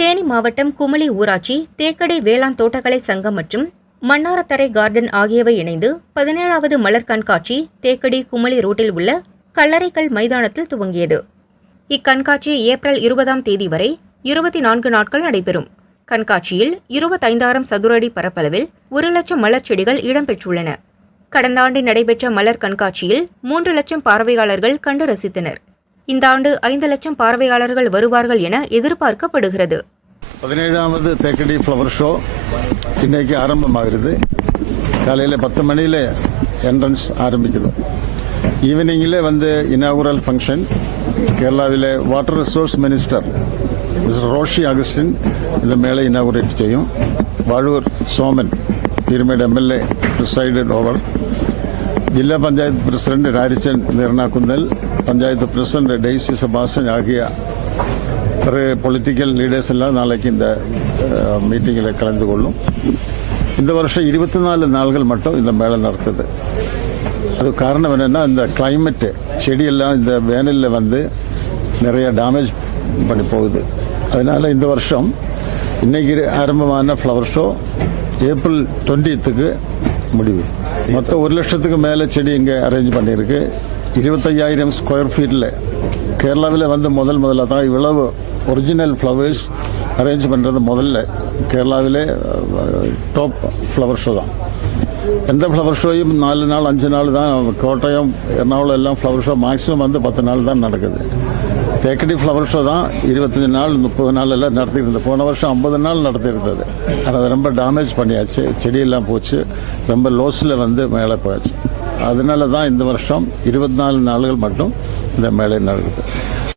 தேனி மாவட்டம் குமளி ஊராட்சி தேக்கடி வேளாண் தோட்டக்கலை சங்கம் மற்றும் மன்னாரத்தரை கார்டன் ஆகியவை இணைந்து பதினேழாவது மலர் கண்காட்சி தேக்கடி குமளி ரோட்டில் உள்ள கல்லறைக்கல் மைதானத்தில் துவங்கியது. இக்கண்காட்சி ஏப்ரல் இருபதாம் தேதி வரை இருபத்தி நான்கு நாட்கள் நடைபெறும். கண்காட்சியில் இருபத்தைந்தாயிரம் சதுரடி பரப்பளவில் ஒரு லட்சம் மலர் செடிகள் இடம்பெற்றுள்ளன. கடந்த ஆண்டு நடைபெற்ற மலர் கண்காட்சியில் மூன்று லட்சம் பார்வையாளர்கள் கண்டு ரசித்தனர். இந்த ஆண்டு ஐந்து லட்சம் பார்வையாளர்கள் வருவார்கள் என எதிர்பார்க்கப்படுகிறது பதினேழாவது தேக்கடி ஃப்ளவர் ஷோ இன்னைக்கு ஆரம்பமாகிறது காலையில் பத்து மணியில் என்ட்ரன்ஸ் ஆரம்பிக்குது ஈவினிங்கில் வந்து inaugural function കേരളാവിലെ water resource minister mister Roshi Augustine ഇത് മേള ഇനാഗുറേറ്റ് ചെയ്യും Vazhoor Soman Peermade M L A presided over ജില്ലാ panchayat president Rarichan നീർണാക്കുന്നൽ panchayat president Daisy Sebastian ആകിയ ஒரு பொலிட்டிக்கல் லீடர்ஸ் எல்லாம் நாளைக்கு இந்த மீட்டிங்கில் கலந்து கொள்ளும் இந்த வருஷம் இருபத்தி நாலு நாள்கள் மட்டும் இந்த மேளை நடத்துது அது காரணம் என்னன்னா இந்த கிளைமேட்டு செடியெல்லாம் இந்த வேனலில் வந்து நிறைய டேமேஜ் பண்ணி போகுது அதனால இந்த வருஷம் இன்னைக்கு ஆரம்பமான ஃப்ளவர் ஷோ ஏப்ரல் டுவெண்ட்டித்துக்கு முடிவு. மொத்தம் ஒரு லட்சத்துக்கு மேலே செடி இங்கே அரேஞ்ச் பண்ணியிருக்கு. இருபத்தையாயிரம் ஸ்கொயர் ஃபீட்டில் கேரளாவில் வந்து முதல் முதல்ல தான் இவ்வளவு ஒரிஜினல் ஃப்ளவர்ஸ் அரேஞ்ச் பண்ணுறது முதல்ல. கேரளாவிலே டாப் ஃப்ளவர் ஷோ தான். எந்த ஃப்ளவர் ஷோயும் நாலு நாள் அஞ்சு நாள் தான் கோட்டயம் எர்ணாகுளம் எல்லாம் ஃப்ளவர் ஷோ மேக்ஸிமம் வந்து பத்து நாள் தான் நடக்குது. தேக்கடி ஃப்ளவர் ஷோ தான் இருபத்தஞ்சு நாள் முப்பது நாள் எல்லாம் நடத்திட்டு இருந்தது போன வருஷம் ஐம்பது நாள் நடத்திருந்தது ஆனால் அது ரொம்ப டேமேஜ் பண்ணியாச்சு. செடியெல்லாம் போச்சு. ரொம்ப லோஸில் வந்து மேலே போயாச்சு. அதனால தான் இந்த வருஷம் இருபத்தி நாலு நாள்கள் மட்டும் இந்த மேலே நடக்குது.